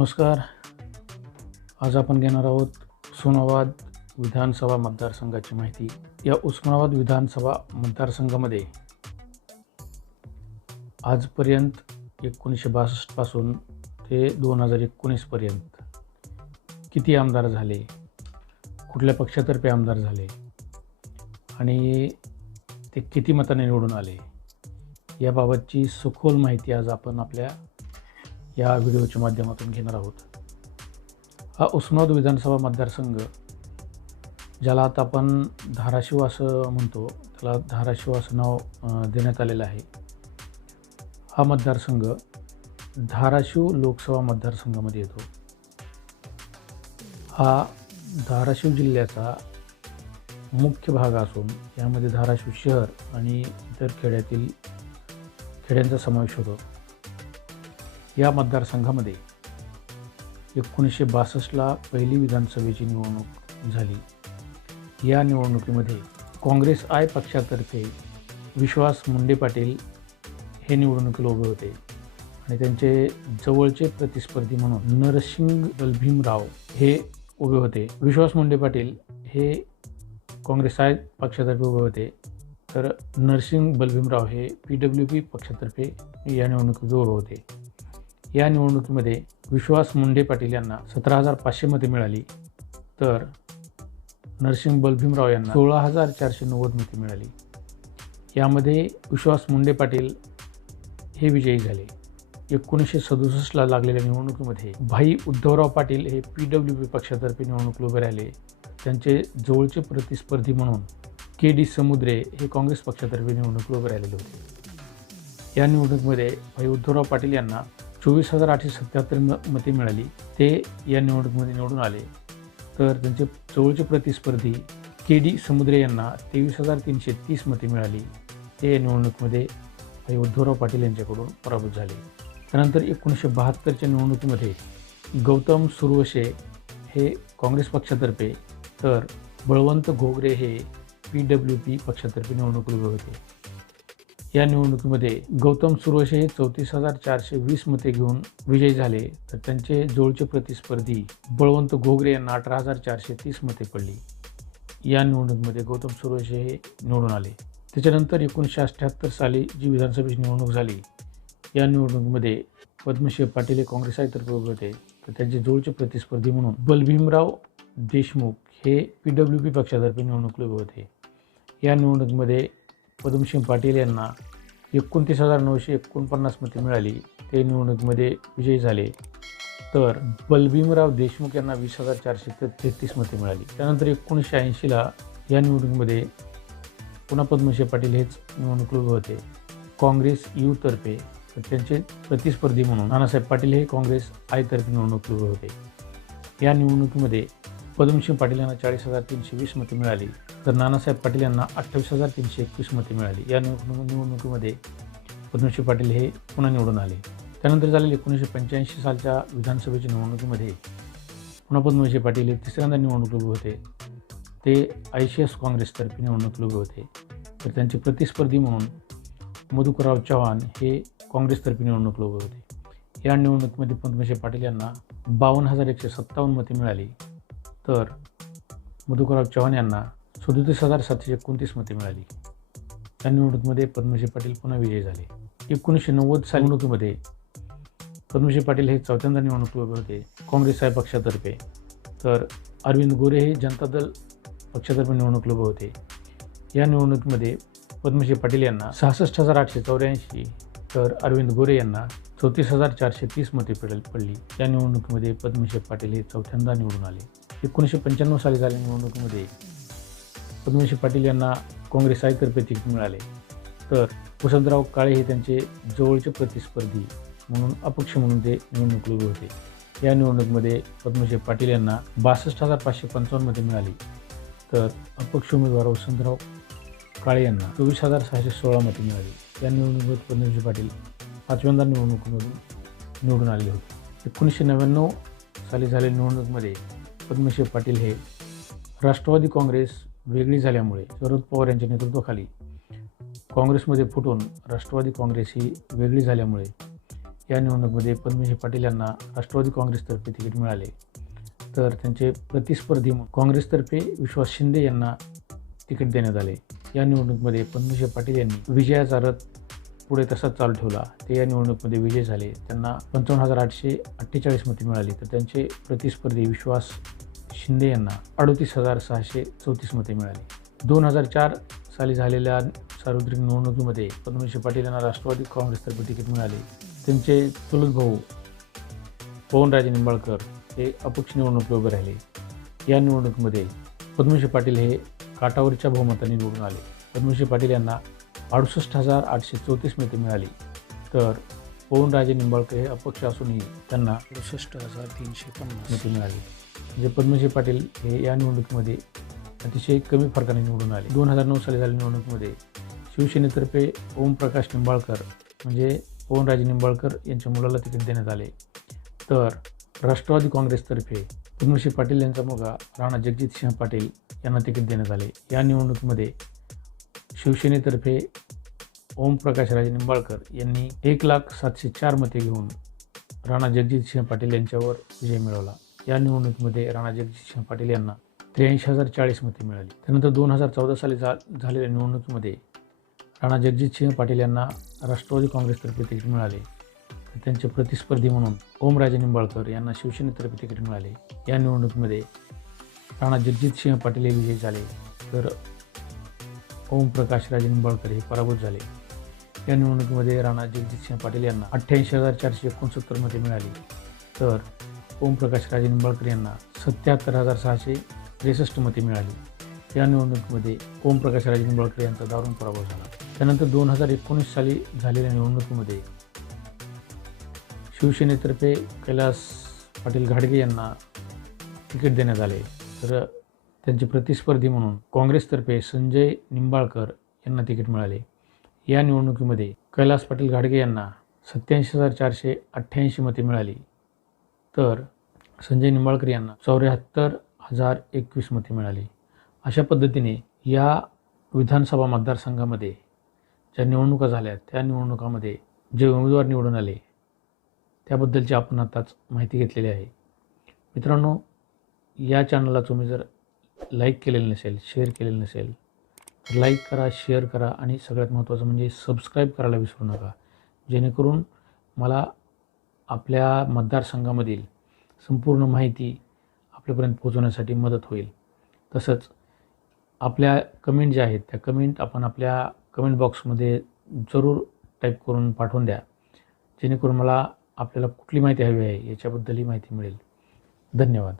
नमस्कार. आज आपण घेणार आहोत उस्मानाबाद विधानसभा मतदारसंघाची माहिती. या उस्मानाबाद विधानसभा मतदारसंघामध्ये आजपर्यंत एकोणीसशे बासष्टपासून ते दोन हजार एकोणीसपर्यंत किती आमदार झाले? कुठल्या पक्षातर्फे आमदार झाले? आणि ते किती मताने निवडून आले? याबाबतची सखोल माहिती आज आपण आपल्या या व्हिडिओच्या माध्यमातून घेणार आहोत. हा उस्मानाबाद विधानसभा मतदारसंघ ज्याला आता आपण धाराशिव असं म्हणतो त्याला धाराशिव असं नाव देण्यात आलेलं आहे. हा मतदारसंघ धाराशिव लोकसभा मतदारसंघामध्ये येतो. हा धाराशिव जिल्ह्याचा मुख्य भाग असून यामध्ये धाराशिव शहर आणि इतर खेड्यातील खेड्यांचा समावेश होतो. या मतदारसंघामध्ये एकोणीसशे बासष्टला पहिली विधानसभेची निवडणूक झाली. या निवडणुकीमध्ये काँग्रेस आय पक्षातर्फे विश्वास मुंडे पाटील हे निवडणुकीला उभे होते आणि त्यांचे जवळचे प्रतिस्पर्धी म्हणून नरसिंग बलभीमराव हे उभे होते. विश्वास मुंडे पाटील हे काँग्रेस आय पक्षातर्फे उभे होते. तर नरसिंग बलभीमराव हे पी डब्ल्यू पी पक्षातर्फे या निवडणुकीत उभे होते. या निवडणुकीमध्ये विश्वास मुंडे पाटील यांना सतरा हजार पाचशे मते मिळाली. तर नरसिंह बलभीमराव यांना सोळा हजार चारशे नव्वद मते मिळाली. यामध्ये विश्वास मुंडे पाटील हे विजयी झाले. एकोणीसशे सदुसष्टला लागलेल्या निवडणुकीमध्ये भाई उद्धवराव पाटील हे पी डब्ल्यू पी पक्षातर्फे निवडणूक उभे राहिले. त्यांचे जवळचे प्रतिस्पर्धी म्हणून के डी समुद्रे हे काँग्रेस पक्षातर्फे निवडणूक उभे राहिलेले होते. या निवडणुकीमध्ये भाई उद्धवराव पाटील यांना चोवीस हजार आठशे सत्याहत्तर म मते मिळाली. ते या निवडणुकीमध्ये निवडून आले. तर त्यांचे जवळचे प्रतिस्पर्धी के डी समुद्रे यांना तेवीस हजार तीनशे तीस मते मिळाली. ते या निवडणुकीमध्ये उद्धवराव पाटील यांच्याकडून पराभूत झाले. त्यानंतर एकोणीसशे बहात्तरच्या निवडणुकीमध्ये गौतम सुरवशे हे काँग्रेस पक्षातर्फे तर बळवंत घोगरे हे पी डब्ल्यू पी पक्षातर्फे निवडणूक उभे होते. या निवडणुकीमध्ये गौतम सुरवशे हे चौतीस हजार चारशे वीस मते घेऊन विजयी झाले. तर त्यांचे जवळचे प्रतिस्पर्धी बळवंत घोगरे यांना अठरा हजार चारशे तीस मते पडली. या निवडणुकीमध्ये गौतम सुरवशे हे निवडून आले. त्याच्यानंतर एकोणीसशे अठ्ठ्याहत्तर साली जी विधानसभेची निवडणूक झाली या निवडणुकीमध्ये पद्मश्री पाटील हे काँग्रेस आयतर्फे उभे होते. तर त्यांचे जवळचे प्रतिस्पर्धी म्हणून बलभीमराव देशमुख हे पी डब्ल्यू पी पक्षातर्फे निवडणूक उभे होते. या निवडणुकीमध्ये पद्मसिंह पाटील यांना एकोणतीस हजार नऊशे एकोणपन्नास मते मिळाली. ते निवडणुकीमध्ये विजयी झाले. तर बलभीमराव देशमुख यांना वीस हजार चारशे ते तेहतीस मते मिळाली. त्यानंतर एकोणीसशे ऐंशीला या निवडणुकीमध्ये पुन्हा पद्मसिंह पाटील हेच निवडणूक उभे होते. काँग्रेस यूतर्फे तर त्यांचे प्रतिस्पर्धी म्हणून नानासाहेब पाटील हे काँग्रेस आयतर्फे निवडणूक उभे होते. या निवडणुकीमध्ये पद्मसिंह पाटील यांना चाळीस हजार तीनशे वीस मते मिळाली. तर नानासाहेब पाटील यांना अठ्ठावीस हजार तीनशे एकवीस मते मिळाली. या निवडणूक निवडणुकीमध्ये पद्मश्री पाटील हे पुन्हा निवडून आले. त्यानंतर झालेले एकोणीसशे पंच्याऐंशी सालच्या विधानसभेच्या निवडणुकीमध्ये पुन्हा पद्मश्री पाटील हे तिसऱ्यांदा निवडणूक उभे होते. ते आय सी एस काँग्रेसतर्फे निवडणूक उभे होते. तर त्यांचे प्रतिस्पर्धी म्हणून मधुकरराव चव्हाण हे काँग्रेसतर्फे निवडणूक उभे होते. या निवडणुकीमध्ये पद्मश्री पाटील यांना बावन्न हजार एकशे सत्तावन्न मते मिळाली. तर मधुकरराव चव्हाण यांना सदोतीस हजार सातशे एकोणतीस मते मिळाली. या निवडणुकीमध्ये पद्मश्री पाटील पुन्हा विजयी झाले. एकोणीसशे नव्वद साली निवडणुकीमध्ये पद्मश्री पाटील हे चौथ्यांदा निवडणूक उभे होते काँग्रेस आहे पक्षातर्फे. तर अरविंद गोरे हे जनता दल पक्षातर्फे निवडणूक उभे होते. या निवडणुकीमध्ये पद्मश्री पाटील यांना सहासष्ट हजार आठशे चौऱ्याऐंशी तर अरविंद गोरे यांना चौतीस हजार चारशे तीस मते पडल पडली. या निवडणुकीमध्ये पद्मश्री पाटील हे चौथ्यांदा निवडून आले. एकोणीसशे पंच्याण्णव साली झालेल्या निवडणुकीमध्ये पद्मश्री पाटील यांना काँग्रेस आयतर्फे तिकीट मिळाले. तर वसंतराव काळे हे त्यांचे जवळचे प्रतिस्पर्धी म्हणून अपक्ष म्हणून ते निवडणूक उभे होते. या निवडणुकीमध्ये पद्मश्री पाटील यांना बासष्ट हजार पाचशे पंचावन्नमध्ये मिळाली. तर अपक्ष उमेदवार वसंतराव काळे यांना चोवीस हजार सहाशे सोळा मते मिळाली. या निवडणुकीत पद्मश्री पाटील पाचव्यांदा निवडणुकीमधून निवडून आले होते. एकोणीसशे नव्याण्णव साली झालेल्या निवडणुकीमध्ये पद्मश्री पाटील हे राष्ट्रवादी काँग्रेस वेगळी झाल्यामुळे शरद पवार यांच्या नेतृत्वाखाली काँग्रेसमध्ये फुटून राष्ट्रवादी काँग्रेस ही वेगळी झाल्यामुळे या निवडणुकीमध्ये पद्मजी पाटील यांना राष्ट्रवादी काँग्रेसतर्फे तिकीट मिळाले. तर त्यांचे प्रतिस्पर्धी काँग्रेसतर्फे विश्वास शिंदे यांना तिकीट देण्यात आले. या निवडणुकीमध्ये पद्मजी पाटील यांनी विजयाचा रथ पुढे तसाच चालू ठेवला. ते या निवडणुकीमध्ये विजय झाले. त्यांना पंचावन्न हजार आठशे अठ्ठेचाळीस मते मिळाली. तर त्यांचे प्रतिस्पर्धी विश्वास शिंदे यांना अडोतीस हजार सहाशे चौतीस मते मिळाली. दोन हजार चार साली झालेल्या सार्वत्रिक निवडणुकीमध्ये पद्मश्री पाटील यांना राष्ट्रवादी काँग्रेसतर्फे तिकीट मिळाले. त्यांचे चुलत भाऊ पवनराजे निंबाळकर हे अपक्ष निवडणुकीत उभे राहिले. या निवडणुकीमध्ये पद्मश्री पाटील हे काटावरच्या बहुमताने निवडून आले. पद्मश्री पाटील यांना अडुसष्ट हजार आठशे चौतीस मते मिळाली. तर पवनराजे निंबाळकर हे अपक्ष असूनही त्यांना अडुसष्ट हजार तीनशे पन्नास. मते मिळाली. म्हणजे पद्मश्री पाटील हे या निवडणुकीमध्ये अतिशय कमी फरकाने निवडून आले. दोन हजार नऊ साली झालेल्या निवडणुकीमध्ये शिवसेनेतर्फे ओमप्रकाश निंबाळकर म्हणजे पवनराजे निंबाळकर यांच्या मुलाला तिकीट देण्यात आले. तर राष्ट्रवादी काँग्रेसतर्फे पद्मश्री पाटील यांचा मुलगा राणा जगजित सिंह पाटील यांना तिकीट देण्यात आले. या निवडणुकीमध्ये शिवसेनेतर्फे ओमप्रकाशराजे निंबाळकर यांनी एक लाख सातशे चार मते घेऊन राणा जगजित सिंह पाटील यांच्यावर विजय मिळवला. या निवडणुकीमध्ये राणा जगजितसिंह पाटील यांना त्र्याऐंशी हजार चाळीस मते मिळाली. त्यानंतर दोन हजार चौदा साली झा झालेल्या निवडणुकीमध्ये राणा जगजितसिंह पाटील यांना राष्ट्रवादी काँग्रेसतर्फे तिकीट मिळाले. तर त्यांचे प्रतिस्पर्धी म्हणून ओमराजे निंबाळकर यांना शिवसेनेतर्फे तिकीट मिळाले. या निवडणुकीमध्ये राणा जगजितसिंह पाटील हे विजयी झाले. तर ओमप्रकाश राजे निंबाळकर हे पराभूत झाले. या निवडणुकीमध्ये राणा जगजितसिंह पाटील यांना अठ्ठ्याऐंशी हजार चारशे एकोणसत्तर मते मिळाली. तर ओमप्रकाश राजे निंबाळकर यांना सत्याहत्तर हजार सहाशे त्रेसष्ट मते मिळाली. या निवडणुकीमध्ये ओमप्रकाश राजे निंबाळकर यांचा दारुण पराभव झाला. त्यानंतर दोन हजार एकोणीस साली झालेल्या निवडणुकीमध्ये शिवसेनेतर्फे कैलास पाटील घाडगे यांना तिकीट देण्यात आले. तर त्यांचे प्रतिस्पर्धी म्हणून काँग्रेसतर्फे संजय निंबाळकर यांना तिकीट मिळाले. या निवडणुकीमध्ये कैलास पाटील घाडगे यांना सत्याऐंशी हजार चारशे अठ्ठ्याऐंशी मते मिळाली. तर संजय निंबाळकर यांना चौऱ्याहत्तर हजार एकवीस मते मिळाली. अशा पद्धतीने या विधानसभा मतदारसंघामध्ये ज्या निवडणुका झाल्या त्या निवडणुकामध्ये जे उमेदवार निवडून आले त्याबद्दलची आपण आताच माहिती घेतलेली आहे. मित्रांनो या चॅनलला तुम्ही जर लाईक केलेलं नसेल शेअर केलेलं नसेल तर लाईक करा शेअर करा आणि सगळ्यात महत्त्वाचं म्हणजे सबस्क्राईब करायला विसरू नका. जेणेकरून मला आपल्या मतदारसंघामधील संपूर्ण माहिती आपल्यापर्यंत पोहोचवण्यासाठी मदत होईल. तसंच आपल्या कमेंट ज्या आहेत त्या कमेंट आपण आपल्या कमेंट बॉक्समध्ये जरूर टाईप करून पाठवून द्या. जेणेकरून मला आपल्याला कुठली माहिती हवी आहे याच्याबद्दलही माहिती मिळेल. धन्यवाद.